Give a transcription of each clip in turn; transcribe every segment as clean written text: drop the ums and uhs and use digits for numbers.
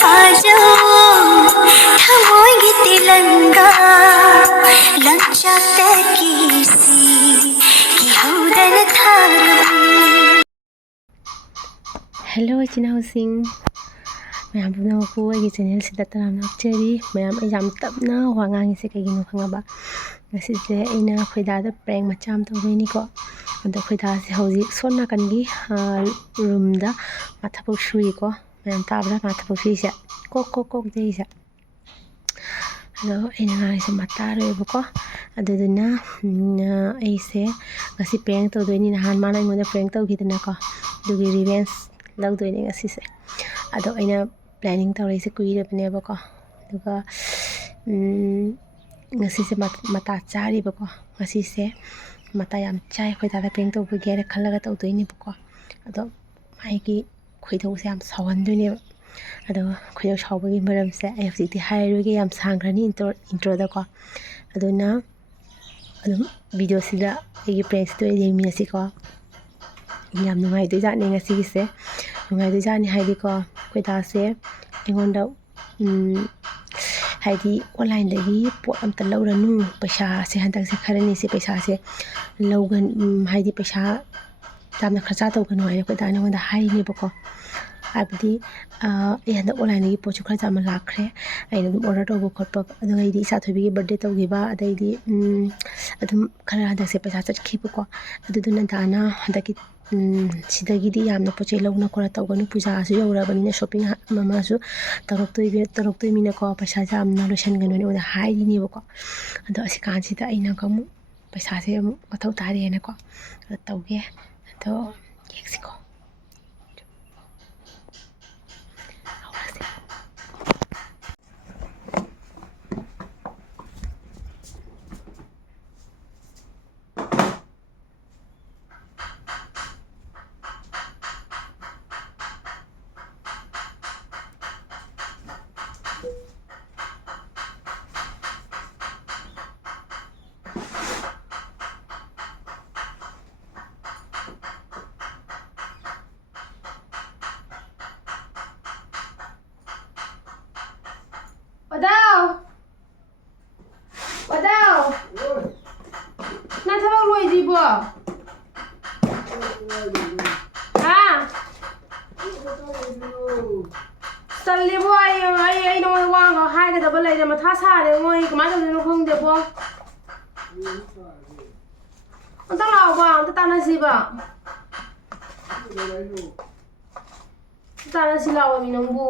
साजो थमोगे तिलंगा लंचा कीसी की हौदन थारबी Hello इचिनाउसिंग ma'am पुनमकु अगी चैनल सिदा तराम लाक्चरी मैम एजाम तपना वांगांगी से कगिनो खंगाबा ngasiसे aina khoidada prank macham tawini ko ado khoida se hoji sonna kangi room da mathapu shui ko ma'am tabra mathapu shui se kok dei se ado aina ngai se mataro ko aduduna ai se ngasi prank tawdoni nahan mana ngoda prank tawgidana ko dugi revenge lagdoini ngasi se ado aina planning tawrei se kuirabne ba ko duga ngasi se mata chari ba ko ngasi se mata yam chai khoida prank tawbage ra khalaga tawdoini ba ko ado mai gi khoidau se yam sawandoini ba ado khoidau sawbagi maram se ai hojiti hairuge yam sangrani intro da ko aduna adum video sida egi prank sto yemi asi ko yam nungai do jani ngasi gi se nungai do jani haidi ko khoida se engonda haidi online dagi pot amta lauranu paisa se handak se kharani se paisa se laugan haidi paisa tamna kharcha tawganu ai khoida ngonda haini bako abdi yanda online dagi pochu kharcha ma lakhre aina dum order tawbo khotpa adu haidi isa thobi gi birthday tawgiba adaidi adum khara handak se paisa chakhi bako adu duna dana handaki sidagidi yamna poche launa kora tawganu puja asu yaurabanina shopping mama su tarok mina ko paisa jamna lotion ganu ne oda haidi ni bako ado asikan sida aina kamu paisa se mathau tari ena ko tawge ado yeksiko Wadao! Na thawak loi ji bo? Ha? Talle bo ai no wang hai ga da ba lai da ma tha sa de ngoi kamai da no khong de bo. Anta lao ba, anta ta na si ba. Ta na si lao mi nong bu.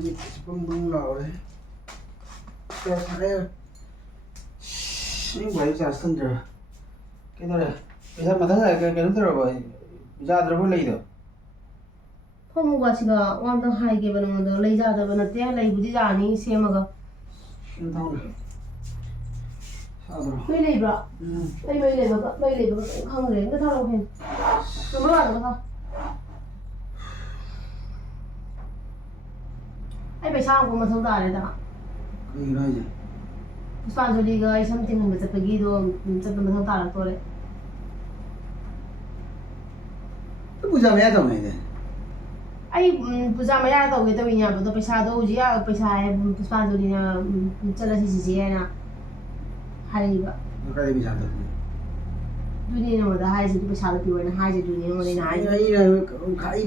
Ini bung lau đấy. Cho thế ini gue bisa sendiri. Kita deh. Bisa mata saya kayak gitu terus boy. Bisa terus boleh itu. Kamu gak sih gak wantang hai ke bana ngondo lai ja da bana te lai budi jani semaga. Entah deh. Sabar. Mai lai ba. Mai lai ba khang le ga tha lo hen. Nama ba ga tha. Ai bai sang ko ma thau da le da. Cái gì đây? Sa jo li ga ai something ma chapagi do chap ma thau da la to le. Puja mẹ tao này đấy. Ai puja ma ya to ge to nya ba to paisa do ji ya paisa ai sa jo li na chala si na. Hai ba. Nó cái gì bisa tao. Duni no da hai ji paisa lo pi wa na hai ji duni mo ni na hai. Ai là khai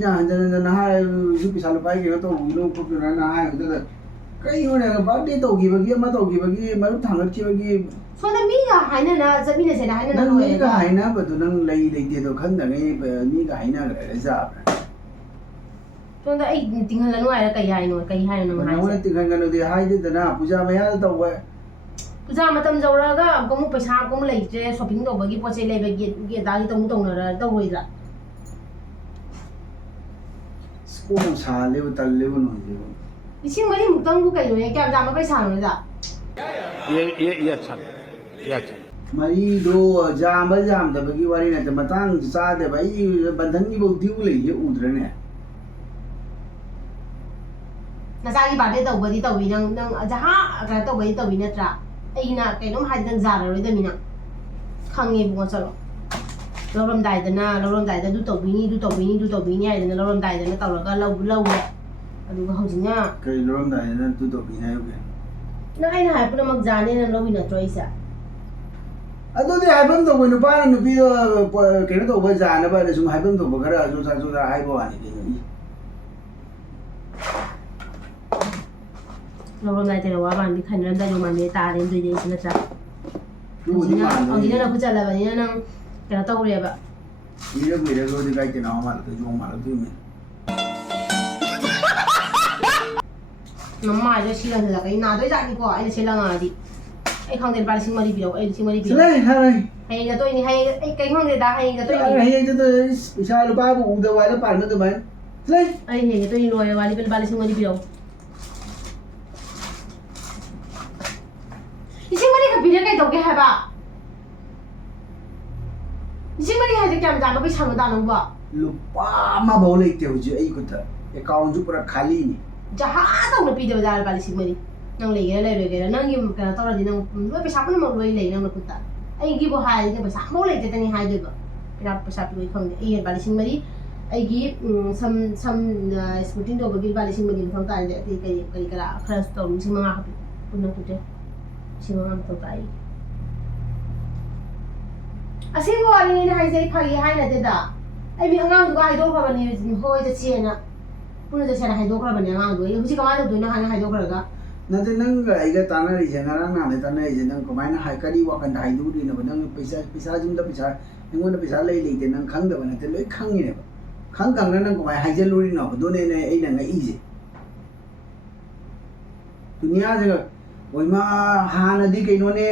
na hai giúp bisa lupa cái tao nó cũng na hai cái đó. Cái hồi này bắt đi tàu gì vậy mà tàu gì vậy mà lúc thằng nó chưa vậy. So na mi ga hai na za mi na se na hai na Nang mi ka hai na ba tu nang lay dia tu kan da ngai mi ka hai na ga za. So da ai tinghan la no ai ka yai no ka hai no hai. Nó tiếng Hàn thì hai chứ na puja mẹ tao vậy. Puja matam jauraga komu paisa komu leite shopping do bagi poche le bagi ge dali tong na da roi da. School sa leu tal leu no je. Ising mari mutang bu kai yo kya jama paisa no da. Iya chan. Iya chan. Mari do jam da bagi wari na matang sa de bai bandhan ni bo diu le ye udra ne. Nasagi birthday tawbadi tawi nang jaha ka tawbadi tawi natra ꯑꯩꯅ ꯀꯩꯅꯣꯝ ꯍꯥꯏꯗꯤ ꯅꯪ ꯌꯥꯔꯔꯣꯏꯗꯃꯤꯅ ꯈꯪꯉꯦ ꯏꯕꯨꯡꯉꯣ ꯆꯠꯂꯣ ꯂꯧꯔꯝꯗꯥꯏꯗ ꯑꯗꯨ ꯇꯧꯕꯤꯅꯤ ꯍꯥꯏꯗꯅ ꯂꯧꯔꯝꯗꯥꯏꯗꯅ ꯇꯧꯔꯒ ꯂꯧꯔꯦ ꯑꯗꯨꯒ ꯍꯧꯖꯤꯛꯅ ꯀꯔꯤ ꯂꯧꯔꯝꯗꯥꯏꯗꯅ ꯑꯗꯨ ꯇꯧꯕꯤꯅꯤ ꯍꯥꯏꯌꯨꯒꯦ ꯅꯪ ꯑꯩꯅ ꯍꯥꯏ ꯄꯨꯝꯅꯃꯛ ꯖꯥꯅꯦꯅ ꯂꯧꯋꯤ ꯅꯠꯇ꯭ꯔꯣ ꯑꯩꯁꯦ ꯑꯗꯨꯗꯤ ꯍꯥꯏꯐꯝ ꯇꯧꯕ ꯅꯨꯄꯥꯅ ꯅꯨꯄꯤꯗꯣ ꯀꯩꯅꯣ ꯇꯧꯕ ꯖꯥꯅꯕ ꯁꯨꯝ ꯍꯥꯏꯐꯝ ꯇꯧꯕ ꯈꯔ ꯑꯖꯣꯖꯥ ꯍꯥꯏꯕ ꯋꯥꯅꯤ ꯀꯩꯅꯣ ꯂꯧꯔꯝꯗꯥꯏꯗ ꯋꯥ ꯃꯥꯟꯕꯤ ꯈꯟꯅꯔꯝꯗꯥꯏꯗ ꯃꯥꯟꯕꯤ ꯇꯥꯔꯦ ꯑꯗꯨꯏꯗꯤ ꯑꯩꯁꯦ ꯅꯠꯇ꯭ꯔꯥ ꯑꯗꯨꯕꯨꯗꯤ ꯍꯧꯖꯤꯛꯅ ꯃꯥꯟꯗꯣꯏꯅꯤ ꯅꯪ ꯆꯠꯂꯕꯅꯤꯅ ꯅꯪ ꯀꯩꯅꯣ ꯇꯧꯔꯦꯕ ꯀꯨꯏꯔꯒꯗꯤ ꯀꯥꯏ ꯇꯦꯅꯥꯎ ꯃꯥꯜꯂꯛꯇꯣꯏ ꯌꯣꯡ ꯃꯥꯜꯂꯛꯇꯣꯏꯅꯤ ꯅꯃꯥꯏꯗꯣ ꯁꯤ ꯂꯪꯁꯤꯜꯂꯛꯀꯅꯤ ꯅꯥꯗꯣꯏꯖꯥꯠꯅꯤꯀꯣ ꯑꯩꯅ ꯁꯤ ꯂꯪꯉꯛꯑꯗꯤ ꯑꯩ ꯈꯪꯗꯦ ꯂꯨꯄꯥ 10,000 ꯄꯤꯔꯛꯎ ꯑꯩ 10,000 ꯄꯤꯔꯛꯎ ꯍꯌꯦꯡ ꯆꯠꯇꯣꯏꯅꯤ ꯍꯌꯦꯡ ꯑꯩ ꯀꯩ ꯈꯪꯗꯦꯗ ꯍꯌꯦꯡ ꯆꯠꯇꯣꯏꯅꯤ ꯍꯌꯦꯡ ꯆꯠꯇꯣꯏ ꯄꯩꯁꯥ ꯂꯨꯄꯥꯕꯨ ꯎꯗꯕ ꯋꯥꯏꯗ ꯄꯥꯟꯕ ꯑꯗꯨꯃꯥꯏꯅ ꯑꯩ ꯍꯌꯦꯡ ꯆꯠꯇꯣꯏꯅꯤ ꯂꯣꯏꯔꯦ ꯋꯥꯔꯤ ꯂꯨꯄꯥ 10,000 ꯄꯤꯔꯛꯎ 10,000 ꯈꯛ ꯄꯤꯔ ꯀꯩꯗꯧꯒꯦ ꯍꯥꯏꯕ 10,000 ꯍꯥꯏꯁꯦ ꯀꯌꯥꯝ ꯆꯥꯕ ꯄꯩꯁꯥꯅꯣꯗ ꯅꯪꯕꯣ ꯂꯨꯄꯥ ꯑꯃꯐꯥꯎ ꯂꯩꯇꯦ ꯍꯧꯖꯤꯛ ꯑꯩ ꯈꯨꯠꯇ ꯑꯦꯀꯥꯎꯟꯁꯨ ꯄꯨꯔꯥ ꯈꯥꯂꯤꯅꯤ ꯖꯍꯥꯗꯧꯅ ꯄꯤꯗꯕ ꯖꯥꯠ ꯂꯨꯄꯥ 10,000 ꯅꯪ ꯂꯩꯒꯦꯔꯥ ꯂꯩꯔꯣꯏꯒꯦꯔꯥ ꯅꯪꯒꯤ ꯀꯩꯅꯣ ꯇꯧꯔꯗꯤ ꯅꯪ ꯂꯣꯏ ꯄꯩꯁꯥ ꯄꯨꯝꯅꯃꯛ ꯂꯣꯏ ꯂꯩ ꯅꯪꯅ ꯈꯨꯠꯇ ꯑꯩꯒꯤꯕꯨ ꯍꯥꯏꯔꯗꯤ ꯄꯩꯁꯥ ꯑꯃꯐꯥꯎ ꯂꯩꯇꯦꯇꯅꯤ ꯍꯥꯏꯗꯣꯏꯕ ꯄꯩꯁꯥ ꯄꯤꯕꯩ ꯈꯪꯗꯦ ꯑꯩ ꯂꯨꯄꯥ 10,000 ꯑꯩꯒꯤ ꯁꯝ ꯁ꯭ꯃꯨꯇꯤꯡ ꯇꯧꯕꯒꯤ ꯂꯨꯄꯥ 10,000 ꯃꯊꯧ ꯇꯥꯔꯗꯤ ꯑꯇꯩ ꯀꯔꯤ ꯀꯔꯥ ꯈꯔꯁꯨ ꯇꯧ 5,000 ꯈꯛ ꯄꯨꯟꯅ ꯄꯨꯖꯩ 5,000 ꯃꯊꯧ ꯇꯥꯏ ꯑꯁꯦꯡꯕ ꯋꯥꯔꯤꯅꯦꯅ ꯍꯥꯏꯁꯦ ꯑꯩ ꯐꯒꯤ ꯍꯥꯏꯅꯗꯦꯗ ꯑꯩ ꯃꯤ ꯑꯉꯥꯡꯗꯨꯒ ꯍꯥꯏꯗꯣꯛꯈ꯭ꯔꯕꯅꯤ ꯍꯣꯏ ꯆꯠꯁꯦꯅ ꯄꯨꯟꯅ ꯆꯠꯁꯦꯅ ꯍꯥꯏꯗꯣꯛꯈ꯭ꯔꯕꯅꯤ ꯑꯉꯥꯡꯗꯣ ꯑꯩ ꯍꯧꯖꯤꯛ ꯀꯃꯥꯏꯅ ꯇꯧꯗꯣꯏꯅꯣ ꯍꯥꯏꯅ ꯍꯥꯏꯗꯣꯛꯈ꯭ꯔꯒ ꯅꯠꯇꯦ ꯅꯪꯒ ꯑꯩꯒ ꯇꯥꯟꯅꯔꯤꯁꯦ ꯉꯔꯥꯡ ꯅꯍꯥꯟꯗ ꯇꯥꯟꯅꯔꯤꯁꯦ ꯅꯪ ꯀꯃꯥꯏꯅ ꯀꯔꯤ ꯋꯥꯈꯟꯗ ꯍꯥꯏꯗꯣꯛꯎꯔꯤꯅꯣꯕ ꯅꯪ ꯄꯩꯁꯥꯁꯤꯡꯗ ꯄꯩꯁꯥ ꯑꯩꯉꯣꯟꯗ ꯄꯩꯁꯥ ꯂꯩꯇꯦ ꯅꯪ ꯈꯪꯗꯕ ꯅꯠꯇꯦ ꯂꯣꯏ ꯈꯪꯉꯤꯅꯦꯕ ꯈꯪꯅ ꯅꯪ ꯀꯃꯥꯏꯅ ꯍꯥꯏꯖꯜꯂꯨꯔꯤꯅꯣꯕ ꯑꯗꯨꯅꯦꯅꯦ ꯑꯩꯅ ꯉꯛꯏꯁꯦ ꯗꯨꯅꯤꯌꯥꯁꯤꯒ ꯑꯣꯏꯃꯥ ꯍꯥꯟꯅꯗꯤ ꯀꯩꯅꯣꯅꯦ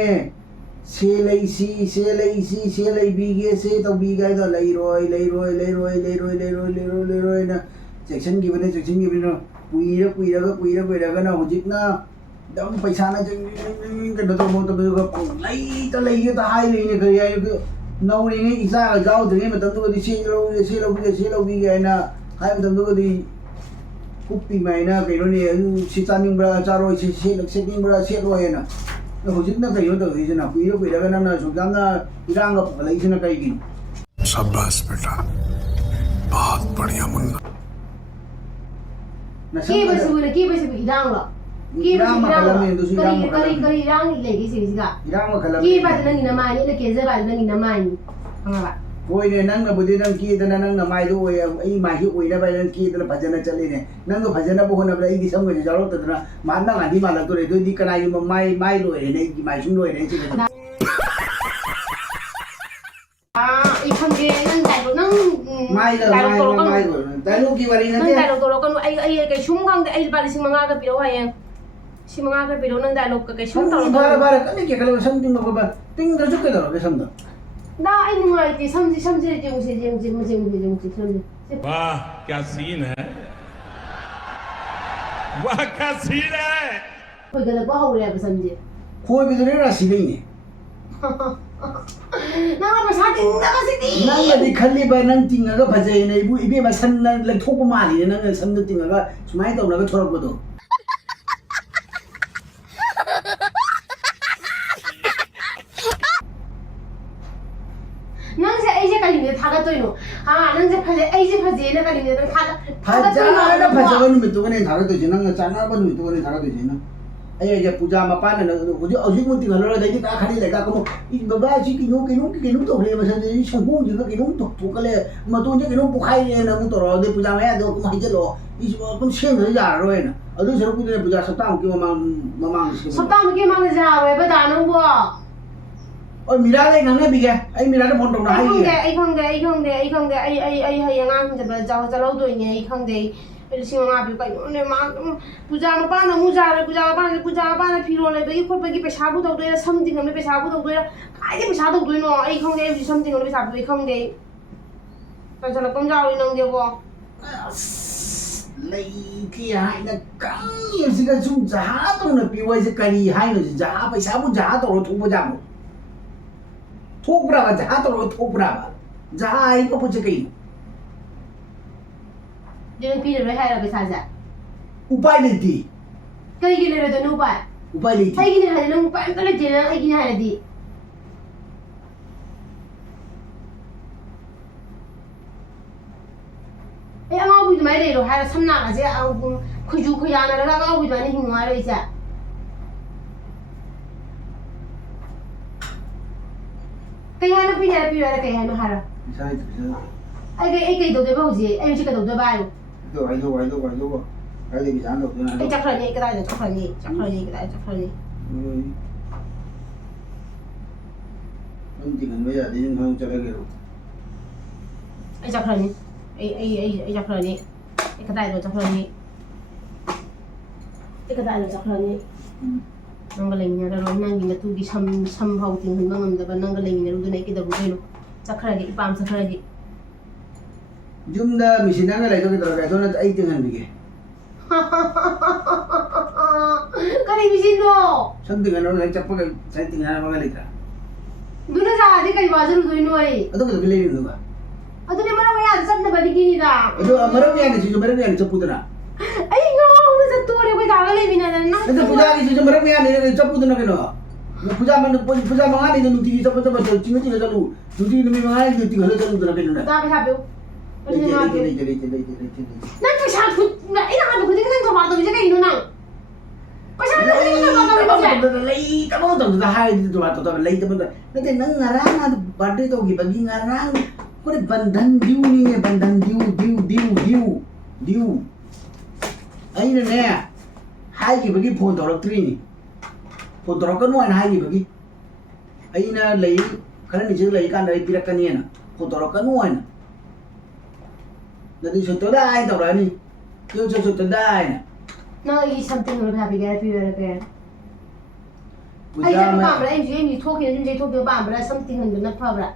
ꯁꯦ ꯂꯩꯁꯤ ꯁꯦ ꯂꯩꯕꯤꯒꯦ ꯁꯦ ꯇꯧꯕꯤꯒꯦ ꯍꯥꯏꯗꯣ ꯂꯩꯔꯣꯏꯅ ꯆꯦꯛꯁꯤꯟꯈꯤꯕꯅ ꯀꯨꯏꯔꯒꯅ ꯍꯧꯖꯤꯛꯅ ꯑꯗꯨꯝ ꯄꯩꯁꯥꯅ ꯀꯩꯅꯣ ꯇꯧꯕ ꯃꯇꯝꯗꯨꯒ ꯂꯩꯒꯦꯇ ꯍꯥꯏ ꯂꯩꯅꯦ ꯀꯔꯤ ꯍꯥꯏ ꯅꯧꯔꯤꯉꯩ ꯏꯆꯥꯒ ꯌꯥꯎꯗ꯭ꯔꯤꯉꯩ ꯃꯇꯝꯗꯨꯒꯗꯤ ꯁꯦ ꯂꯧꯕꯤꯒꯦ ꯍꯥꯏꯅ ꯍꯥꯏ ꯃꯇꯝꯗꯨꯒꯗꯤ ꯀꯨꯞꯄꯤꯃꯥꯏꯅ ꯀꯩꯅꯣꯅꯦ ꯑꯗꯨ ꯁꯤ ꯆꯥꯅꯤꯡꯕ꯭ꯔꯥ ꯆꯥꯔꯣꯏ ꯁꯦꯠꯅꯤꯡꯕ꯭ꯔꯥ ꯁꯦꯠꯂꯣꯏꯅ ꯍꯧꯖꯤꯛꯅ ꯀꯩꯅꯣ ꯇꯧꯔꯤꯁꯤꯅ ꯀꯨꯏꯔꯒ ꯅꯪꯅ ꯁꯨꯛ ꯌꯥꯝꯅ ꯏꯔꯥꯡꯒ ꯄꯨꯈꯠꯂꯛꯏꯁꯤना ꯀꯩꯒꯤꯅꯣ शाबाश बेटा बहुत बढ़िया मुन्ना ꯀꯤꯕꯁꯤꯕꯨ ꯏꯔꯥꯡꯂꯣ ꯏꯔꯥꯡ ꯃꯈꯜ ꯑꯃꯅꯤ ꯑꯗꯨꯁꯨ ꯏꯔꯥꯡ ꯃꯈꯜ ꯀꯔꯤ ꯑꯃꯅꯤ ꯏꯔꯥꯡ ꯂꯩꯒꯦ ꯁꯤꯒꯤꯁꯤꯒ ꯏꯔꯥꯡ ꯃꯈꯜ ꯀꯤꯕ ꯑꯃꯅꯤ ꯍꯥꯏꯗꯤ ꯅꯪꯒꯤ ꯅꯃꯥꯏꯅꯤ ꯑꯩꯅ ꯀꯦꯖꯕ ꯍꯥꯏꯗꯤ ꯅꯪꯒꯤ ꯅꯃꯥꯏꯅꯤ ꯈꯪꯉꯕ ꯍꯣꯏꯅꯦ ꯅꯪꯅꯕꯨꯗꯤ ꯅꯪ ꯀꯦꯗꯅ ꯅꯪꯅ ꯃꯥꯏꯗꯣ ꯑꯣꯏ ꯑꯩ ꯃꯥꯏꯁꯤ ꯑꯣꯏꯅꯕ ꯅꯪ ꯀꯦꯗꯅ ꯐꯖꯅ ꯆꯠꯂꯤꯅꯦ ꯅꯪꯗꯣ ꯐꯖꯅꯕ ꯍꯣꯠꯅꯕꯗ ꯑꯩꯒꯤ ꯁꯝꯒꯁꯦ ꯌꯥꯎꯔꯛꯇꯗꯅ ꯃꯍꯥꯠꯃ ꯒꯥꯟꯙꯤ ꯃꯥꯜꯂꯛꯇꯣꯔꯦ ꯑꯗꯨꯗꯤ ꯀꯅꯥꯒꯨꯝꯕ ꯃꯥꯏ ꯂꯣꯏꯔꯦꯅꯦ ꯑꯩꯒꯤ ꯃꯥꯏ ꯁꯨꯝ ꯂꯣꯏꯔꯦ ꯑꯩ ꯑꯩ ꯈꯪꯗꯦ ꯅꯪ ꯗꯥꯏꯂꯣꯛ ꯅꯪ ꯃꯥꯏꯒ ꯗꯥꯏꯂꯣꯛꯀꯤ ꯋꯥꯔꯤ ꯅꯪ ꯅꯠꯇꯦ ꯗꯥꯏꯂꯣꯛ ꯇꯧꯔꯛꯀꯅꯨ ꯑꯩ ꯀꯩꯁꯨꯝ ꯈꯪꯗꯦ ꯑꯩ ꯂꯨꯄꯥ 5,000 ꯄꯤꯔꯛꯎ ꯍꯌꯦꯡ 5,000 ꯄꯤꯔꯛꯎ ꯅꯪ ꯗꯥꯏꯂꯣꯛꯀ ꯀꯩꯁꯨꯝ ꯇꯧꯔꯛꯀꯅꯨ ꯐꯔꯦ ꯀꯟꯅ ꯀꯦꯈꯠꯂꯕ ꯁꯝ ꯇꯤꯡꯕ ꯈꯣꯠꯄ ꯇꯤꯡꯗ꯭ꯔꯁꯨ ꯀꯩꯗꯧꯔꯒꯦ ꯁꯝꯗꯣ 나 ꯑꯩ ꯅꯨꯡꯉꯥꯏꯇꯦ ꯁꯝꯁꯦ ꯌꯦꯡꯉꯨꯁꯦ ꯁꯝꯁꯦ वाह क्या सीन है वाह क्या सीन है ꯈꯣꯏꯒꯠꯂꯛꯄ ꯍꯧꯔꯦ ꯍꯥꯏꯕ ꯁꯝꯁꯦ ꯈꯣꯏꯕꯗꯨꯅꯦ ꯔꯥꯁꯤ ꯂꯩꯅꯦ ꯅꯪꯅ ꯄꯩꯁꯥ ꯇꯤꯡꯗꯕꯁꯤꯗꯤ ꯅꯪꯅꯗꯤ ꯈꯜꯂꯤꯕ ꯅꯪ ꯇꯤꯡꯉꯒ ꯐꯖꯩꯅ ꯏꯕꯦꯝꯃ ꯁꯝꯅ ꯂꯩꯊꯣꯛꯄ ꯃꯥꯜꯂꯤꯅꯦ ꯅꯪꯅ ꯁꯝꯗ ꯇꯤꯡꯉꯒ ꯁꯨꯃꯥꯏꯅ ꯇꯧꯔꯒ ꯊꯣꯔꯛꯄꯗꯣ ꯅꯪꯁꯦ ꯑꯩꯁꯦ ꯀꯔꯤꯅꯦ ꯊꯥꯒꯠꯇꯣꯏꯅꯣ ꯅꯪꯁꯦ ꯐꯖꯩ ꯑꯩꯁꯦ ꯐꯖꯩꯅ ꯀꯔꯤꯅꯦ ꯅꯪ ꯐꯖꯅ ꯐꯖꯕ ꯅꯨꯃꯤꯠꯇꯨꯒꯅꯦ ꯊꯥꯒꯠꯇꯣꯏꯁꯦ ꯅꯪꯅ ꯆꯥꯟꯅꯕ ꯅꯨꯃꯤꯠꯇꯨꯒꯅꯦ ꯊꯥꯒꯠꯇꯣꯏꯁꯦ ꯅꯪ ꯑꯩꯁꯦ ꯄꯨꯖꯥ ꯃꯄꯥꯟꯗ ꯍꯧꯖꯤꯛꯃꯨꯛ ꯇꯤꯡꯍꯜꯂꯨꯔ ꯑꯗꯩꯗꯤ ꯈꯔꯤ ꯂꯩꯀꯥ ꯀꯃꯣ ꯕꯕꯥ ꯁꯤ ꯀꯩꯅꯣꯝ ꯇꯧꯈ꯭ꯔꯦ ꯃꯁꯜꯁꯦ ꯁꯪꯒꯣꯝꯁꯤꯒ ꯀꯩꯅꯣꯝ ꯊꯣꯛꯀꯠꯂꯦ ꯃꯇꯣꯟꯁꯦ ꯀꯩꯅꯣꯝ ꯄꯣꯛꯈꯥꯏꯔꯦꯅ ꯑꯃꯨꯛ ꯇꯧꯔꯛꯑꯣ ꯑꯗꯩ ꯄꯨꯖꯥ ꯃꯌꯥꯗꯣ ꯑꯗꯨꯝ ꯍꯩꯖꯤꯜꯂꯛꯑꯣ ꯑꯗꯨꯝ ꯁꯦꯝꯗ꯭ꯔꯁꯨ ꯌꯥꯔꯔꯣꯏꯅ ꯑꯗꯨ ꯁꯔꯨꯛꯄꯨꯗꯤ ꯄꯨꯖꯥ ꯁꯞꯇꯥꯃꯨꯛꯀꯤ ꯃꯃꯥꯡꯗ ꯁꯦꯝꯕ ꯁꯞꯇꯥꯃꯨꯛꯀꯤ ꯃꯃꯥꯡꯗ ꯌꯥꯔꯣꯏꯕ ꯗꯥ ꯅꯪꯕꯣ ꯍꯣꯏ ꯃꯤꯔꯥꯗ ꯑꯩ ꯉꯥꯡꯅꯕꯤꯒꯦ ꯑꯩ ꯃꯤꯔꯥꯗ ꯐꯣꯟ ꯇꯧꯅ ꯍꯥꯏꯒꯤꯒꯦ ꯑꯩ ꯈꯪꯗꯦ ꯑꯩ ꯍꯌꯦꯡ ꯑꯉꯥꯡ ꯆꯠꯄꯗ ꯆꯠꯍꯧꯗꯣꯏꯅꯦ ꯑꯩ ꯈꯪꯗꯦ 5,000 ꯄꯤꯌꯨ ꯀꯩꯅꯣꯅꯦ ꯃꯥ ꯄꯨꯖꯥ ꯃꯄꯥꯟꯗ ꯑꯃꯨꯛ ꯖꯥꯔꯣꯏ ꯄꯨꯖꯥ ꯃꯄꯥꯟꯗ ꯐꯤꯔꯣꯜ ꯂꯩꯕꯒꯤ ꯈꯣꯠꯄꯒꯤ ꯄꯩꯁꯥꯕꯨ ꯇꯧꯗꯣꯏꯔꯥ ꯁꯝ ꯇꯤꯡꯍꯟꯕꯒꯤ ꯄꯩꯁꯥꯕꯨ ꯇꯧꯗꯣꯏꯔꯥ ꯀꯥꯏꯗꯩ ꯄꯩꯁꯥ ꯇꯧꯗꯣꯏꯅꯣ ꯑꯩ ꯈꯪꯗꯦ ꯑꯩ ꯍꯧꯖꯤꯛ ꯁꯝ ꯇꯤꯡꯍꯟꯕꯒꯤ ꯄꯩꯁꯥ ꯄꯤꯕ ꯑꯩ ꯈꯪꯗꯦ ꯇꯟꯁꯜꯂꯛꯄ ꯑꯃ ꯌꯥꯎꯋꯤ ꯅꯪꯁꯦꯕꯣ ꯂꯩꯇꯦ ꯍꯥꯏꯅ ꯀꯪꯉꯤꯕꯁꯤꯒ ꯁꯨꯝ ꯖꯍꯥ ꯇꯧꯅ ꯄꯤꯌꯨ ꯍꯥꯏꯁꯦ ꯀꯔꯤ ꯍꯥꯏꯅꯣ ꯖꯍꯥ ꯄꯩꯁꯥꯕꯨ ꯖꯍꯥ ꯇꯧꯔ ꯊꯣꯛꯄ ꯖꯥꯠꯂꯣ थोपड़ा जहाँ तो थोपड़ा जहाँ आई को पूछे कहीं ꯄꯤꯔꯔꯣꯏ ꯍꯥꯏꯔ ꯄꯩꯁꯥꯁꯦ उपाय नहीं थी ꯀꯩꯒꯤ ꯂꯩꯔꯣꯏꯗꯣꯏꯅꯣ ꯎꯄꯥꯏ 우파이 레이티. ꯑꯩꯒꯤꯅꯦ ꯍꯥꯏꯔꯗꯤ ꯅꯪ ꯎꯄꯥꯏ ꯑꯝꯇ ꯂꯩꯇꯦ ꯅꯪ ꯑꯩꯒꯤꯅꯦ ꯍꯥꯏꯔꯗꯤ ꯑꯩ ꯑꯉꯥꯎꯕꯤ ꯑꯗꯨꯃꯥꯏꯅ ꯂꯩꯔꯣ ꯍꯥꯏꯔ ꯁꯝꯅꯥꯒꯁꯦ ꯈꯨꯖꯨ ꯈꯨꯌꯥꯅꯔꯒ ꯑꯉꯥꯎꯕꯤ ꯑꯗꯨꯃꯥꯏꯅ ꯍꯤꯡꯉꯨ ꯍꯥꯏꯔꯣ ꯑꯩꯁꯦ ꯀꯩ ꯍꯥꯏꯅꯣ ꯄꯤꯅꯦ ꯍꯥꯏꯔ ꯄꯤꯔꯣ ꯍꯥꯏꯔ ꯀꯩ ꯍꯥꯏꯅꯣ ꯍꯥꯏꯔꯣ ꯄꯩꯁꯥ ꯂꯩꯇꯦ ꯄꯩꯁꯥ ꯂꯩꯇꯦ. ꯑꯩ ꯀꯩꯗꯧꯗꯣꯏꯕ ꯍꯧꯖꯤꯛ ꯑꯩ ꯍꯧꯖꯤꯛ ꯀꯩꯗꯧꯗꯣꯏꯕ ꯍꯥꯏꯌꯣ ꯍꯥꯏꯗꯣꯛꯑꯣ. ꯀꯥꯏꯗꯒꯤ ꯄꯩꯁꯥ ꯂꯧꯗꯣꯏꯅꯣ ꯑꯩ ꯍꯥꯏꯗꯣꯛꯑꯣ. ꯆꯠꯈ꯭ꯔꯅꯤ ꯑꯩ ꯀꯗꯥꯏꯗ ꯆꯠꯈ꯭ꯔꯅꯤ ꯀꯗꯥꯏꯗ ꯆꯠꯈ꯭ꯔꯅꯤ ꯅꯪ ꯇꯤꯡꯍꯟꯕ ꯌꯥꯗꯦ ꯅꯪ ꯈꯪ ꯆꯠꯂꯒꯦꯔꯣ. ꯑꯩ ꯆꯠꯈ꯭ꯔꯅꯤ ꯑꯩ ꯆꯠꯈ꯭ꯔꯅꯤ ꯑꯩ ꯀꯗꯥꯏꯗ ꯆꯠꯈ꯭ꯔꯅꯤ ꯅꯪꯒ ꯂꯩꯃꯤꯟꯅꯔꯔꯣꯏ ꯅꯪꯒꯤ ꯅꯇꯨꯒꯤ ꯁꯝ ꯐꯥꯎ ꯇꯤꯡꯍꯟꯕ ꯉꯝꯗꯕ ꯅꯪꯒ ꯂꯩꯃꯤꯟꯅꯔꯨꯗꯅ ꯑꯩ ꯀꯩꯗꯧꯗꯣꯏꯅꯣ ꯆꯠꯈ꯭ꯔꯒꯦ ꯏꯄꯥꯝ ꯆꯠꯈ꯭ꯔꯒꯦ ꯌꯨꯝꯗ ꯃꯦꯆꯤꯟꯅꯒ ꯂꯩꯗꯧꯒꯤꯗꯧꯔꯒꯦ ꯑꯗꯨꯅ ꯑꯩ ꯇꯤꯡꯍꯟꯕꯤꯒꯦ. ꯀꯔꯤ ꯃꯦꯆꯤꯟꯅꯣ ꯁꯝ ꯇꯤꯡꯍꯟꯅꯕ ꯍꯦꯛ ꯆꯠꯄꯒ ꯁꯥꯏ ꯇꯤꯡꯍꯟꯅꯕꯒ ꯂꯩꯇ꯭ꯔꯥ. ꯑꯗꯨꯅ ꯆꯥꯔꯗꯤ ꯀꯩ ꯋꯥꯖꯔꯨꯗꯣꯏꯅꯣ ꯑꯩ ꯑꯗꯨ ꯀꯩꯗꯧꯕꯒꯤ ꯂꯩꯔꯤꯅꯣꯕ. ꯑꯗꯨꯗꯤ ꯃꯔꯝ ꯃꯌꯥꯝ ꯆꯠꯅꯕꯗꯒꯤꯅꯤꯗ ꯑꯗꯨ ꯃꯔꯝ ꯌꯥꯅꯤꯁꯤꯁꯨ ꯃꯔꯝ ꯌꯥꯅꯤ ꯆꯠꯄꯨꯗꯅ. ꯑꯩ ꯉꯥꯎꯅ ꯆꯠꯇꯣꯔꯦ ꯑꯩꯈꯣꯏ ꯗꯥꯒ ꯂꯩꯃꯤꯟꯅꯗꯅ ꯅꯠꯇꯦ ꯄꯨꯖꯥꯒꯤꯁꯤꯁꯨ ꯃꯔꯝ ꯌꯥꯅꯤ ꯆꯠꯄꯨꯗꯅ ꯀꯩꯅꯣ. ꯄꯨꯖꯥ 5ꯅꯤꯗ ꯅꯨꯡꯇꯤꯒꯤ ꯆꯠꯄ ꯆꯤꯡꯉ ꯆꯠꯂꯨ. ꯅꯨꯡꯇꯤꯒꯤ ꯅꯨꯃꯤꯠ 5ꯅꯤꯗ ꯇꯤꯡꯍꯜꯂ ꯆꯠꯂꯨꯗꯅ ꯀꯩꯅꯣ. ꯗꯥ ꯄꯩꯁꯥ ꯄꯤꯌꯨ ꯂꯩꯇꯦ. ꯅꯪ ꯄꯩꯁꯥ ꯑꯩꯅ ꯍꯥꯏꯕ ꯈꯨꯗꯤꯡꯒꯤ ꯅꯪ ꯊꯧꯕꯥꯜ ꯇꯧꯔꯤꯁꯦ ꯀꯩꯅꯣ ꯅꯪ ꯄꯩꯁꯥ ꯂꯩꯇꯕ ꯃꯇꯝꯗꯨꯗ ꯍꯥꯏꯔꯗꯤ ꯇꯧꯕ ꯂꯩꯇꯕ ꯅꯠꯇꯦ ꯅꯪ ꯉꯔꯥꯡ ꯕꯥꯔꯊꯗꯦ ꯇꯧꯈꯤꯕꯒꯤ ꯉꯔꯥꯡ ꯑꯩꯈꯣꯏ ꯕꯟꯙꯟ ꯗ꯭ꯌꯨꯅꯤꯅꯦ ꯕꯟꯙꯟ ꯗ꯭ꯌꯨ ꯑꯩꯅꯅꯦ ꯍꯥꯏꯈꯤꯕꯒꯤ ꯐꯣꯟ ꯇꯧꯔꯛꯇ꯭ꯔꯤꯅꯤ. ꯐꯣꯟ ꯇꯧꯔꯛꯀꯅꯨ ꯍꯥꯏꯅ ꯍꯥꯏꯈꯤꯕꯒꯤ ꯑꯩꯅ ꯂꯩ ꯈꯔ ꯅꯤꯡꯁꯤꯡ ꯂꯩꯀꯥꯟꯗ ꯑꯩ ꯄꯤꯔꯛꯀꯅꯤꯅ ꯐꯣन तौरक्कनु हैन नदी सुत्तदा आइ तौरani यो सुत्तदा हैन No, you something will have to get up here again. I Puja don't ma know, I'm you talking and they talking about but something under the problem.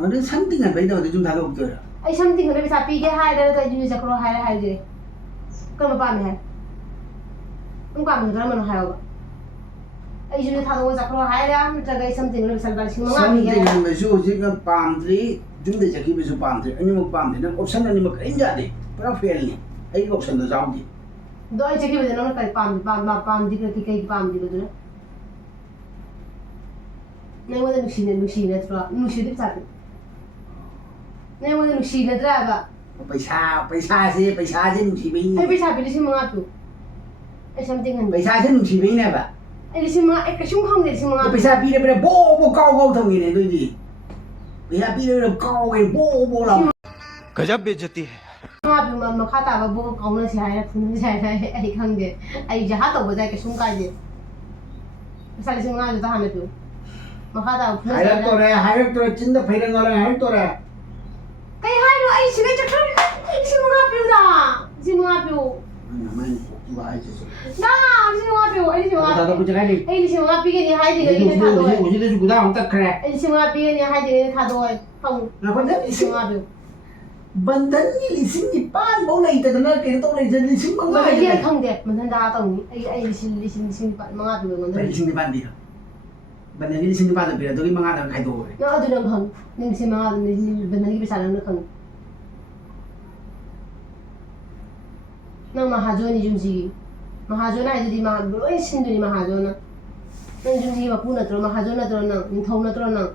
अरे something है भाई तो जुम था लोग तो I something will be happy get higher than you use a crow higher higher. Come upon me. I'm coming to Raman Hioba. I usually thought was a crow higher, but something will be something. something में जो जितना palm tree जुम दे चकी में जो palm tree अन्य palm tree ना option अन्य में कहीं जाते पर fail नहीं एक option तो जाऊँगी Do I check with another palm, the palm, the Name was a machine at Mushi happen. Name was a machine at Rava. पैसा से नुसीबी Every time you see Matu. Something and पैसा से नुसीबी ना बा I listen more a cushion hung this तो morning. पैसा P रहे बो बो काओ थोंगे ने दोई दी पैसा पी रहे काओ के बो ला गजब बेइज्जती है Makata book owners here, I can't get. I jahato was like a shunk idea. Besides, I'm not the Hamatu. Makata, हायर तो चिंता फेरन वाला हायर तो रहा Hey, I should get a Simuapu. मैं वाह No, बता तो कुछ है नहीं Simuapi hiding in the मुझे तो गुदा हम तक करे And Simuapi hiding in the Hadoy. How? ना कोई नहीं Simuapu. बंधन की लिसिंग की पान बहुत नहीं था ना कि तो नहीं जल्दी लिसिंग मंगा I है can't come there, but then that only. I listen, Matu. लिसिंग की पान दिया बंधन की लिसिंग की पान दिया तो कि मंगा था खाई दो No, I don't know. Ningsima, the Navy Salan. No, Mahajoni Junzi. Mahajona, I did demand, but I send to Mahajona. Then Junzi Mapuna, Mahajona, in Tona Trona.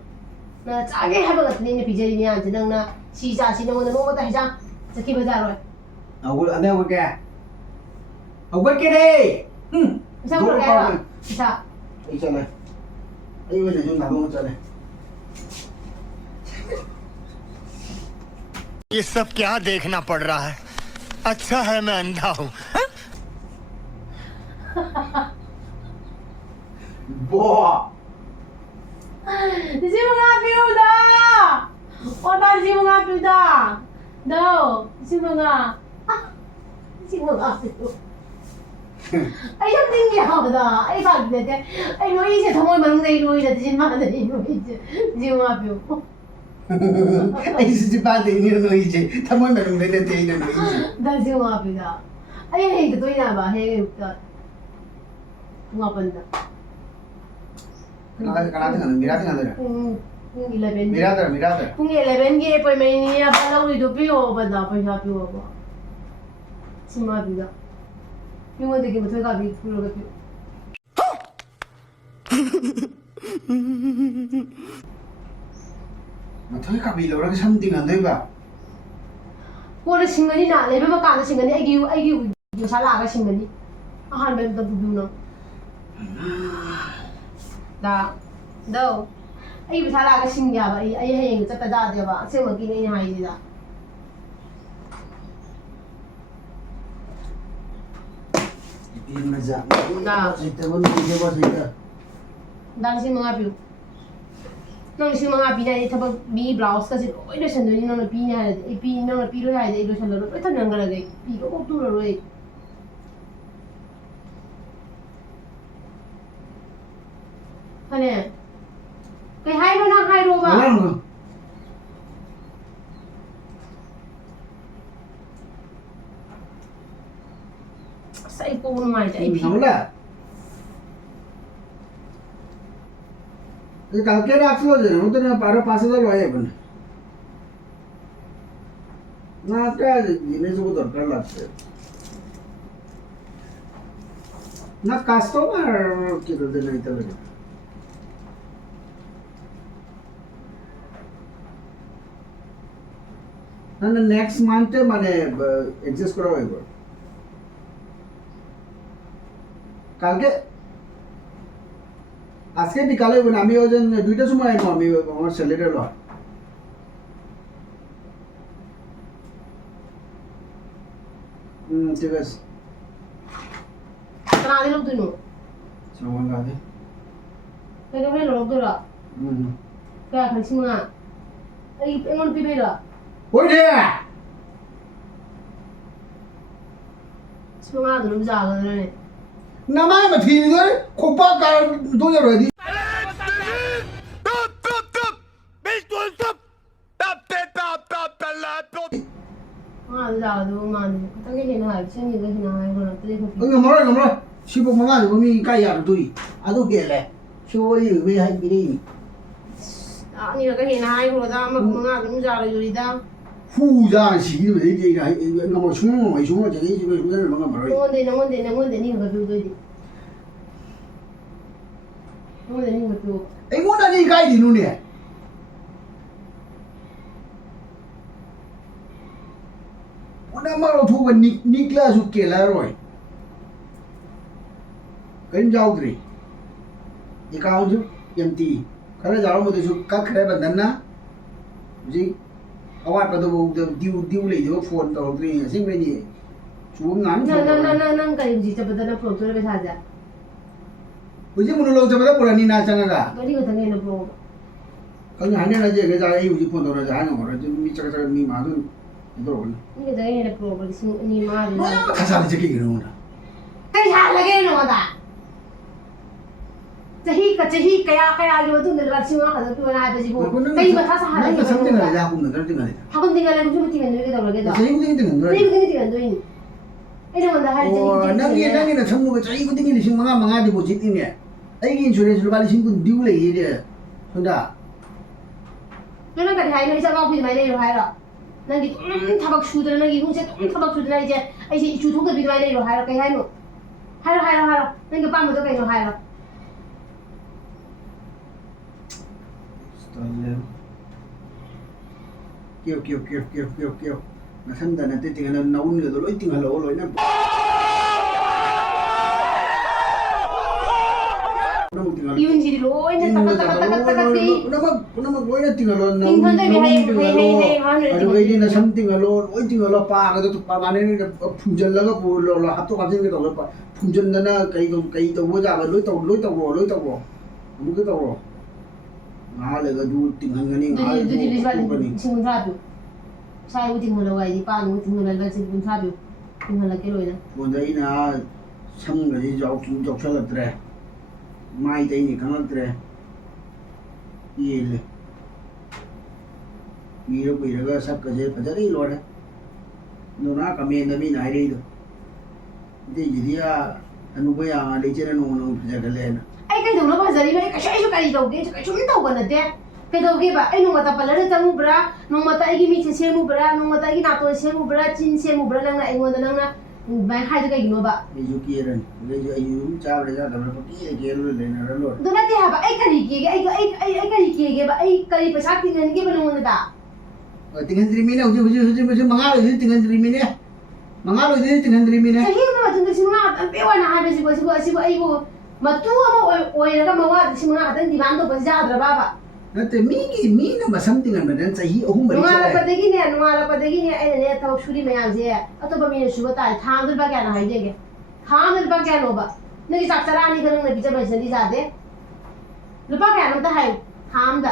That's I have a name of Pigeria and Dana. She's asking no one over the Haja to keep it that way. I will never get a wicked day Is that what I got? each other I was a young man ये सब क्या देखना पड़ रहा है अच्छा है मैं अंधा हूँ boah Did you have you da? What does you have you da? No, Simona. Simona. I don't think you have da. I thought that I know easy to one day know that you mother you have you. ai si ba de ni no ije ta mo me no de te no ije That's you have you da. I hate the toy ba hey da. Ngapanda. kana tengah mira tengah ada 11 mira Kung 11 gi appointment niya pa lang ito piyo ba da pa siya piyo ba. Sumabi da. Yung wala gi mo ka bi puro ka piyo. Thôi cả bị lâu ra cái xăm tình hẳn thôi bà. ꯀꯣꯟꯅ ꯁꯤꯡꯒꯅꯤꯅ ꯂꯩꯕ ꯃꯀꯥꯟꯗ ꯁꯤꯡꯒꯅꯤ ꯑꯩꯒꯤ ꯄꯩꯁꯥ ꯂꯥꯛꯑꯒ ꯁꯤꯡꯒꯅꯤ ꯑꯍꯥꯟꯕ ꯑꯝꯇ ꯄꯨꯕꯤꯌꯨ ꯗꯧ ꯑꯩ ꯄꯩꯁꯥ ꯂꯥꯛꯑꯒ ꯁꯤꯡꯒꯦ ꯍꯥꯏꯕ ꯑꯩ ꯍꯌꯦꯡ ꯆꯠꯇ ꯌꯥꯗꯦꯕ ꯑꯁꯦꯡꯕꯒꯤꯅꯦ ꯑꯩꯅ ꯍꯥꯏꯁꯤꯗ Tiền mà giảm. Dịch tao vẫn đi theo dịch à. ꯗꯥ ꯂꯤꯁꯤꯡ 5 ꯄꯤꯌꯨ ꯅꯪ ꯂꯤꯁꯤꯡ 5 ꯄꯤꯅꯤ ꯍꯥꯏꯗꯤ ꯊꯕꯛ ꯃꯤ ꯕ꯭ꯂꯥꯎꯁꯀꯁꯦ ꯂꯣꯏ ꯂꯣꯏꯁꯟꯗꯣꯏꯅꯤ ꯅꯪꯅ ꯄꯤꯅꯤ ꯍꯥꯏꯔꯗꯤ ꯅꯪꯅ ꯄꯤꯔꯣꯏ ꯍꯥꯏꯔꯗꯤ ꯑꯩ ꯂꯣꯏꯁꯜꯂꯔꯣꯏ ꯂꯣꯏ ꯊꯝꯖꯟꯈ꯭ꯔꯒꯦ ꯄꯤꯒ ꯀꯣꯛ ꯇꯨꯔꯔꯣꯏ ꯐꯅꯦ ꯀꯩ ꯍꯥꯏꯔꯣ ꯅꯪ ꯍꯥꯏꯔꯣꯕ ꯑꯁ ꯑꯩ ꯀꯣꯛ ꯅꯨꯡꯉꯥꯏꯇꯦ ꯑꯩ ꯐꯤ ये कल के रात लो जरा उधर ना पारा पास दर वाये बन ना क्या जिने से वो दरकार लगते ना कस्टमर की तो नहीं तो लगे ना नेक्स्ट मंथ माने एडजस्ट करो एक बार कल के आज के बिकाले बन आमी ओजन दुईटा समय आइनो आमी আমার স্যালারি ল ঠিক আছে ꯀꯅꯥꯗꯩ ꯂꯧꯗꯣꯏꯅꯣ ꯆꯪꯉꯣ ꯂꯥꯗꯦ ꯀꯩꯗꯧꯕꯩ ꯂꯧꯗꯣꯏꯔꯣ ꯀꯌꯥ ꯈꯔ 5,000 ꯑꯩꯉꯣꯟꯗ ꯄꯤꯕꯩꯔꯣ ꯍꯣꯏꯅꯦ 5,000 ꯑꯗꯨꯝ ꯌꯥꯒꯗ꯭ꯔꯅꯦ नमाय मथीनी खोपा कार दो जरूरी 시보 망아 몸이 까야 두이 아도 게래 시보이 왜 할 비리 아니가 해나 하이로다 망아 좀 잘해주리다 후자 시기로 얘기가 너무 충분히 충분히 저기 집에 우선을 뭔가 말해 너뭔데 니가 그러더니 너뭔데 니가 또 에이 뭐나니 까이 누네 오늘 말로 두고 니클라스 켈라로이 कंजाउद्री अकाउंट एमटी खरे जाओ मुझे जो का खरे बंदना मुझे अवार्ड पर तो ड्यू ले जो फोन तो उतरी सिंह में ये चूम नाम ना कहीं मुझे जब बता ना प्रो तो ले बैठा जा मुझे मुझे लोग जब बता पुरानी नाच चंगा गली को तंगे ना प्रो कल हाने ना जे गजा ये मुझे फोन तो ना जाने को जो मी चक मी मालूम इधर बोल ये तंगे ना प्रो बड़ी सिंह नी मार ना खसा ले जकी गिरो ना कई हाल लगे ना वादा चही कया जो तुम ने लक्ष्य वहां खदर तो ना बजी को कई बता सा हाल नहीं समझ ना जा कुम ना करते ना हाकुम दिंगा ले मुझे तिंगा ने के दौड़ के सही कुछ नहीं नहीं कुछ नहीं दो इन ए जो मंदा हाल चही नंगी ना समझ को सही कुछ नहीं लिसिंग मंगा डिपॉजिट नहीं है आई की इंश्योरेंस लुबा लिसिंग को ड्यू ले ये सुनदा तो ना कहीं हाल में जा गांव भी mai ले हाल नंगी थबक सुदर नंगी हुंसे थबक सुदर जे आई से चू थोक भी mai ले हाल कहीं हाल नो हाल नंगी पाम तो कहीं हाल क्यों नसंदा नते तिंगल नौन ले लोई तिंगल लोई ना इवन जी लोई ने तक ती नमक लोई ना तिंगल नौन अरे वही ना सम तिंगल लोई तिंगल पा का तो माने ने फुंजल लगा लो हाथ तो काजिन के तो फुंजन ना कई तो वो जा लोई तो मुके तो 나래가 누 띵한가니 두디 싱군사뷰 사이우 띵할라와이 빠누 띵할라 싱군사뷰 띵할라게 로이나 원자이나 상가지 좀 적설었더래 마이 되니 강었더래 이엘레 이러가 삭가제 바자리 로래 너나 가면다 미 나이리도 이제 이디야 아누고야 레제나 노노 바자갈래나 ai cái nó bao giờ đi vậy cái cái đầu cái chúng đầu gần đấy cái đầu kia bà ai nung mà tập là nó mu bra nung mà tại cái mi xe mu bra nung mà tại cái nào tôi xe mu bra chin xe mu bra năng lại ngon năng na ꯚꯥꯏ ꯍꯥꯏꯗꯣ ꯀꯩꯒꯤꯅꯣꯕ ꯑꯩꯁꯨ ꯀꯦꯔꯅꯤ ꯑꯩꯁꯨ ꯑꯗꯨꯝ ꯆꯥꯕꯗ ꯆꯥꯗꯕ꯭ꯔꯥ ꯄꯪꯀꯦ ꯀꯦꯔ ꯂꯩꯅꯔ ꯂꯣꯏꯔꯦ ꯑꯗꯨ ꯅꯠꯇꯦ ꯍꯥꯏꯕ ꯑꯩ ꯀꯔꯤ ꯀꯦꯒꯦ ꯑꯩ ꯀꯔꯤ ꯀꯦꯒꯦꯕ ꯑꯩ ꯀꯔꯤ ꯄꯩꯁꯥ ꯇꯤꯡꯍꯟꯒꯦꯕ ꯅꯉꯣꯟꯗ ꯇꯤꯡꯍꯟꯗ꯭ꯔꯤꯃꯤꯅꯦ ꯍꯧꯖꯤꯛ 5 ꯂꯣꯏꯗꯣꯏ ꯇꯤꯡꯍꯟꯗ꯭ꯔꯤꯃꯤꯅꯦ 5 ꯂꯣꯏꯗꯣꯏ ꯇꯤꯡꯍꯟꯗ꯭ꯔꯤꯃꯤꯅꯦ ꯆꯍꯤ ꯑꯃꯒꯤ ꯃꯇꯨꯡꯗ 5,000 ꯈꯛꯇꯪ ꯄꯤꯌꯣꯅ ꯍꯥꯏꯕꯁꯤꯕꯨ ꯑꯩꯕꯨ ꯃꯇꯨ ꯑꯃ ꯑꯣꯏꯔꯒ ꯃꯋꯥ 5,000 ꯈꯛꯇꯪ ꯗꯤꯃꯥꯟ ꯇꯧꯕꯁꯤ ꯌꯥꯗ꯭ꯔꯕꯕ ꯅꯠꯇꯦꯃꯤꯅ ꯃꯁꯝ ꯇꯤꯡꯍꯟꯕꯗ ꯆꯍꯤ 3-4 ꯆꯠꯂꯦ ꯅꯣꯡꯉꯥꯜꯂꯛꯄꯗꯒꯤꯅꯦ ꯑꯩꯅꯅꯦ ꯊꯕꯛ ꯁꯨꯔꯤ ꯃꯌꯥꯝꯁꯦ ꯑꯇꯣꯞꯄ ꯃꯤꯅ ꯁꯨꯕ ꯇꯥꯔꯦ ꯊꯥ ꯑꯃꯗ ꯂꯨꯄꯥ ꯀꯌꯥꯅꯣ ꯍꯥꯏꯖꯒꯦ ꯊꯥ ꯑꯃꯗ ꯂꯨꯄꯥ ꯀꯌꯥꯅꯣꯕ ꯅꯪꯒꯤ ꯆꯥꯛ ꯆꯔꯥ ꯑꯅꯤ ꯈꯛꯇꯪ ꯄꯤꯖꯕꯁꯤꯅꯗꯤ ꯌꯥꯗꯦ ꯂꯨꯄꯥ ꯀꯌꯥꯅꯣ ꯑꯝꯇ ꯍꯥꯏꯌꯨ ꯊꯥ ꯑꯃꯗ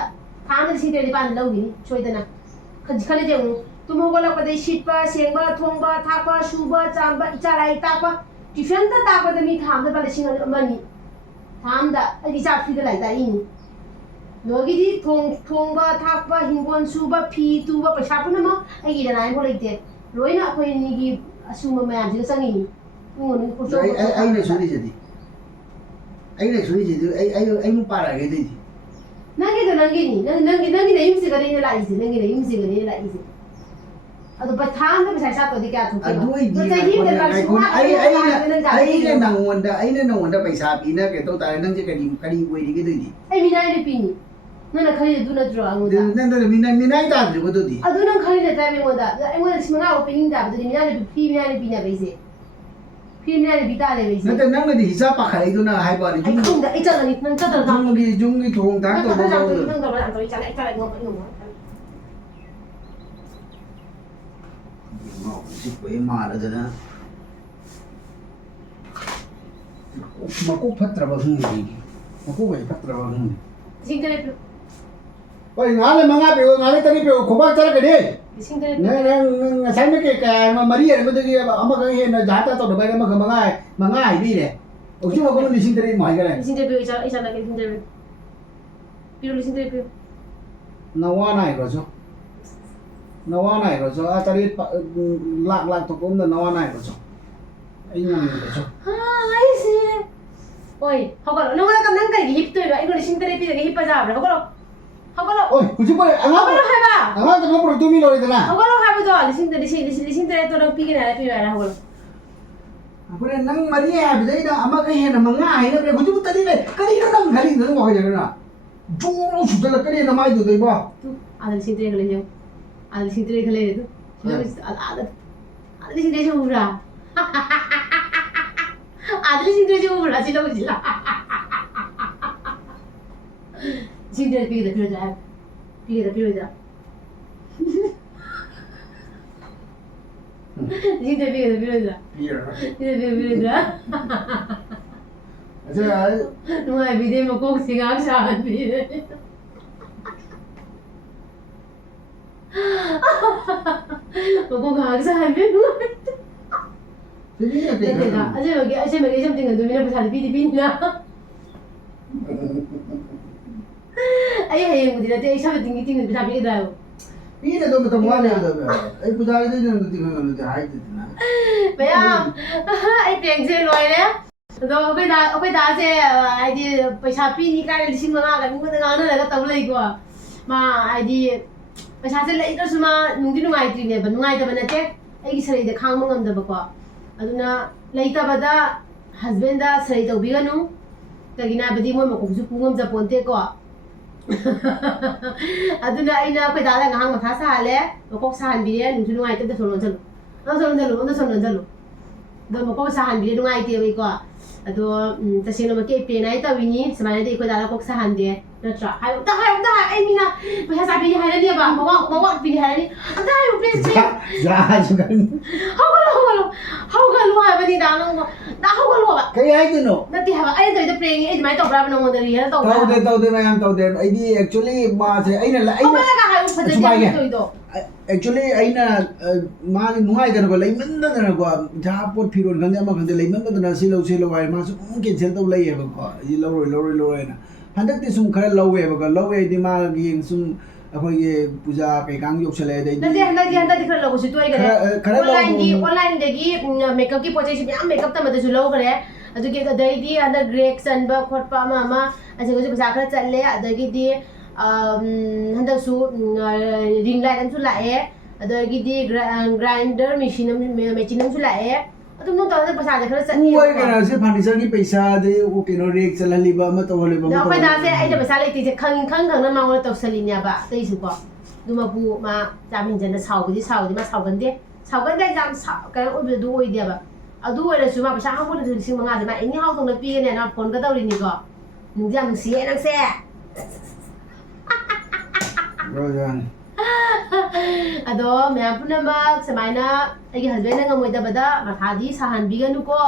9,900 ꯂꯧꯈꯤꯅꯤ ꯁꯣꯏꯗꯅ ꯈꯜꯂꯤꯁꯦ ꯌꯦꯡꯉꯨ ꯇꯨꯝ ꯍꯧꯒꯠꯂꯛꯄꯗꯩ ꯁꯤꯠꯄ ꯁꯦꯡꯕ ꯊꯣꯡꯕ ꯊꯥꯛꯄ ꯁꯨꯕ ꯆꯥꯝꯕ ꯏꯆꯥ ꯂꯥꯏꯔꯤꯛ ꯇꯥꯛꯄ ꯇ꯭ꯌꯨꯁꯟꯗ ꯇꯥꯛꯄꯗ ꯃꯤ ꯊꯥ ꯑꯃꯗ ꯂꯨꯄꯥ 1,200 ꯊꯥ ꯑꯃꯗ ꯑꯩꯗꯤ ꯆꯥꯛ ꯐ꯭ꯔꯤꯗ ꯂꯥꯏꯔꯤꯛ ꯇꯥꯛꯏꯅꯤ ꯅꯣꯏꯒꯤꯗꯤ ꯊꯣꯡꯕ ꯊꯥꯛꯄ ꯍꯤꯡꯒꯣꯜ ꯁꯨꯕ ꯐꯤ ꯇꯨꯕ ꯄꯩꯁꯥ ꯄꯨꯝꯅꯃꯛ ꯑꯩꯒꯤ ꯗꯅꯥꯏꯐꯥꯎ ꯂꯩꯇꯦ ꯂꯣꯏꯅ ꯑꯩꯈꯣꯏ ꯑꯅꯤꯒꯤ ꯑꯁꯨꯝꯕ ꯃꯌꯥꯝꯁꯤꯒ ꯆꯪꯉꯤꯅꯤ ꯑꯩꯅ ꯁꯨꯔꯤꯁꯤꯗꯤ ꯑꯩꯃꯨꯛ ꯄꯥꯔꯛꯑꯒꯦ ꯑꯗꯨꯏꯗꯤ ꯅꯪꯒꯤꯗꯣ ꯅꯪꯒꯤ ꯅꯌꯨꯝꯁꯤꯒꯅꯦ ꯂꯥꯛꯏꯁꯦ ꯅꯪꯒꯤ ꯅꯌꯨꯝꯁꯤꯒꯅꯦ ꯂꯥꯛꯏꯁꯦ ꯑꯗꯣ ꯊꯥ ꯑꯃꯗ ꯄꯩꯁꯥ ꯆꯥꯛꯄꯗꯤ ꯀꯌꯥ ꯑꯗꯨ ꯊꯣꯛꯀꯦꯕ ꯑꯣꯏꯗꯤ ꯆꯍꯤ ꯑꯃꯗ ꯑꯩꯅ ꯅꯪꯉꯣꯟꯗ ꯄꯩꯁꯥ ꯄꯤꯅ ꯀꯩ ꯇꯧ ꯇꯥꯔꯦ ꯅꯪꯁꯦ ꯀꯔꯤ ꯑꯣꯏꯔꯤꯒꯦ ꯑꯗꯨꯏꯗꯤ ꯑꯩ ꯃꯤꯅꯥꯏ ꯅꯨꯄꯤꯅꯤ ꯅꯪꯅ ꯈꯜꯂꯤꯗꯣ ꯑꯗꯨ ꯅꯠꯇ꯭ꯔꯣ ꯑꯩꯉꯣꯟꯗ ꯅꯪ ꯃꯤꯅꯥꯏ ꯇꯥꯗ꯭ꯔꯤꯕ ꯑꯗꯨꯗꯤ ꯑꯗꯨ ꯅꯪ ꯈꯜꯂꯤ ꯅꯠꯇ꯭ꯔꯥ ꯑꯩꯉꯣꯟꯗ 5,000 ꯄꯤꯅꯤꯡꯗꯕꯗꯨꯗꯤ ꯃꯤꯅꯥꯏ ꯅꯨꯄꯤ ꯐ꯭ꯔꯤ ꯃꯤꯅꯥꯏ ꯅꯨꯄꯤꯅꯦꯕ ꯑꯩꯁꯦ ꯐ꯭ꯔꯤ ꯃꯤꯅꯥꯏ ꯅꯨꯄꯤ ꯇꯥꯔꯦꯕ ꯑꯩꯁꯦ ꯅꯠꯇꯦ ꯅꯪꯅꯗꯤ ꯍꯤꯁꯥꯞ ꯄꯥꯈꯠꯂꯛꯏꯗꯨꯅ ꯍꯥꯏꯕ ꯋꯥꯅꯤ ꯑꯩ ꯈꯪꯗ ꯑꯩ ꯆꯠꯂꯅꯤ ꯅꯪ ꯆꯠꯇ꯭ꯔ ꯌꯨꯝꯒꯤ ꯊꯣꯡ ꯊꯥꯛ ꯇꯧꯕ ꯅꯪ ꯇꯧꯕ ꯌꯥꯝ ꯇꯧꯏ ꯆꯠꯂꯦ ꯁꯤꯛꯄꯩ ꯃꯥꯜꯂꯗꯅ ꯃꯀꯣꯛ ꯐꯠꯇ꯭ꯔꯕ ꯈꯪꯗꯦ ꯃꯀꯣꯛ ꯐꯠꯇ꯭ꯔꯕ ꯈꯪꯗꯦ ꯂꯤꯁꯤꯡ 3 ꯄꯤꯌꯨ ꯍꯣꯏ ꯉꯥꯜꯂꯦ 5 ꯄꯤꯌꯣ ꯉꯥꯜꯂꯦ 3 ꯄꯤꯌꯣ ꯈꯣꯡꯄꯥꯛ ꯆꯠꯂꯛꯀꯅꯤ ꯂꯤꯁꯤꯡ 3 ꯅꯪ ꯉꯁꯥꯏ ꯀꯌꯥ 4 ꯑꯔꯕꯗꯒꯤ ꯑꯃꯈꯛ ꯍꯦꯟꯅ ꯖꯥꯇ ꯇꯧꯗꯕ ꯍꯥꯏꯅ ꯑꯃꯈꯛ 5 ꯍꯥꯏꯕꯤꯔꯦ ꯍꯧꯖꯤꯛ ꯃꯐꯝ 3,000 ꯑꯃꯨꯛ ꯍꯥꯏꯈꯔꯦ ꯂꯤꯁꯤꯡ 3 ꯄꯤꯌꯨ ꯑꯩ ꯆꯠꯂꯒꯦ ꯂꯤꯁꯤꯡ 3 ꯄꯤꯌꯨ ꯂꯤꯁꯤꯡ 3 ꯄꯤꯌꯨ नवान आएगा नवान आएगा तरीत लाख थोक नवान आएगा 아이씨. 어이, 허걸로. 너가 그럼 난 그게 힙도 이거 리싱 때리 비게 힙 빠져버려. 허걸로. 허걸로. ओए कुछ बोले 허걸로 해봐. तो मैं तुम ही लोगे ना 허걸로 해보죠. 리싱 때리 또 비게 나라 비게 허걸로. अपने नंग मरी है बिदाई ना अम्मा कहीं है ना मंगा है ना अपने कुछ बुतरी में करी ना नंग करी ना वहाँ जाकर ना जो सुधर करी ना माई तो देखो तू आदर लि싱 때리 그래 형. आदर लि싱 때리 그래 또. आदर लि싱 때리 좀 울어. 아들 신들이 좀 몰라 지나고 질라 신들 비게다 필요자 비게다 필요자 신들 비게다 필요자 신들 필요자 अच्छा 누가 비대 먹고 생각 잘 비대 먹고 가서 하면 누가 내가 아재 먹이 좀 띵은 눈이랑 잘 비디비냐 아예 무디라 때 샤베 띵기 띵은 다 비게다요 ये तो मतलब वाले होता है एक पुजारी दे जो नती में नती हाई देती ना मैम आई पेंग से लोइले तो ओके दासे आईडी पैसा पीनी काय 5,000 ga ning ga ngana daga taw lei ko ma ID पैसा से lei to suma nungdi nungai tri ne ba nungai da ba na te ai gi sarai da khang mangam da ba ko aduna lei ta ba da husband da sarai taw bi ga nu tagina badi mo ma ko su pungam ja ponte ko aduna aina ko da la ngang ma tha sa le ko sa han bi le nungdi nungai ta da sonon jalu do mo ko sa han bi nungai te bai ko ado tasino ma ke pe nai ta wini samana de ko da ko sa han de na tra hai da ai mina ba sa bi hai ni ba ma wa bi hai ni da ai please जा juga how ga lo ha ba ni da no da how ga lo ba कहीं आई तो no na ti ha ba ai da praying ai mai to bra ba no mo da ri ha to ba ताऊ दे मैं हम ताऊ दे ID actually माँ से आई ना how ga ga ha fa da ni to do actually I ना माँ की नुआई करने को लई मंद करने को जहाँ पर फिर और गंदे अम्मा गंदे लई मंद करने से लो आए माँ से कैंसिल तो लई है बको ये लो ना हंदक ते सुम खरे लो है बको लो है दिमाग की सुम अखोई पूजा कईकांग योक्सले दे नते हंदा दिखर लगो से तो ऑनलाइन दगी मेकअप की पोचे से मेकअप तम दसु लो करे अदुगे दई अंदर ग्रेक सनबा खोटपा मा असे को पसा खर चले अदगी दी हंदसु रिंग लाइट अमसु लाए अदगी दी ग्राइंडर मशीन मेचिन अमसु लाए ꯑꯗꯨꯝ ꯅꯪ ꯇꯧꯔꯗꯤ ꯄꯩꯁꯥꯁꯦ ꯈꯔ ꯆꯠꯅꯤ ꯎꯋꯥꯏ ꯀꯩꯅꯣꯁꯦ ꯐꯔꯅꯤꯆꯔꯒꯤ ꯄꯩꯁꯥꯗꯤ ꯀꯩꯅꯣ ꯔꯦꯛ ꯆꯠꯍꯜꯂꯤꯕ ꯑꯃ ꯇꯧꯍꯜꯂꯤꯕ ꯑꯃ ꯑꯩꯈꯣꯏ ꯗꯥꯁꯦ ꯇꯧꯍꯜꯂꯤꯕ ꯑꯩꯅ ꯄꯩꯁꯥ ꯂꯩꯇꯦꯁꯦ ꯈꯪꯅ ꯃꯉꯣꯟꯗ ꯇꯧꯁꯜꯂꯤꯅꯦꯕ ꯑꯇꯩꯁꯨꯀꯣ ꯑꯗꯨ ꯃꯄꯨ ꯃꯥ ꯌꯥꯝ ꯍꯦꯟꯖꯟꯅ ꯁꯥꯎꯕꯗꯤ ꯃꯥ ꯁꯥꯎꯒꯟꯗꯦ ꯌꯥꯝ ꯀꯩꯅꯣ ꯑꯣꯏꯕꯗꯨ ꯑꯣꯏꯗꯦꯕ ꯑꯗꯨ ꯑꯣꯏꯔꯁꯨ ꯃꯥ ꯄꯩꯁꯥ ꯍꯪꯕꯗꯁꯨ 5,000ꯁꯦ ꯃꯥ ꯑꯦꯅꯤ ꯍꯥꯎ ꯇꯧꯅ ꯄꯤꯒꯅꯦꯅ ꯐꯣꯟꯒ ꯇꯧꯔꯤꯅꯤꯀꯣ ꯅꯨꯡꯗꯤ ꯌꯥꯝ ꯅꯨꯡꯁꯤꯌꯦ ꯅꯪꯁꯦ ꯑꯗꯣ ꯃꯌꯥꯝ ꯄꯨꯝꯅꯃꯛ ꯁꯨꯃꯥꯏꯅ ꯑꯩꯒꯤ ꯍꯁꯕꯦꯟꯅ ꯉꯝꯃꯣꯏꯗꯕꯗ ꯃꯊꯥꯗꯤ ꯁꯥꯍꯟꯕꯤꯒꯅꯨꯀꯣ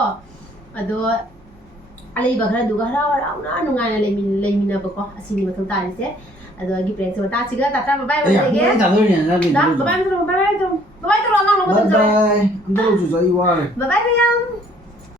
ꯑꯗꯣ ꯑꯂꯩꯕ ꯈꯔꯗꯨꯒ ꯍꯔꯥꯎ ꯍꯔꯥꯎꯅ ꯅꯨꯡꯉꯥꯏꯅ ꯂꯩꯃꯤꯟꯅꯕꯀꯣ ꯑꯁꯤꯅꯤ ꯃꯊꯧ ꯇꯥꯔꯤꯁꯦ ꯑꯗꯣ ꯑꯩꯒꯤ ꯄ꯭ꯔꯦꯡꯁꯦ ꯃꯇꯥꯡꯁꯤꯒ ꯇꯥꯇꯥ ꯕꯥꯏ ꯕꯥꯏ ꯂꯩꯒꯦ ꯕꯥꯏ ꯇꯧꯔꯣ ꯑꯉꯥꯡ Bye bye. I'm going to say you are. Bye bye, Liam.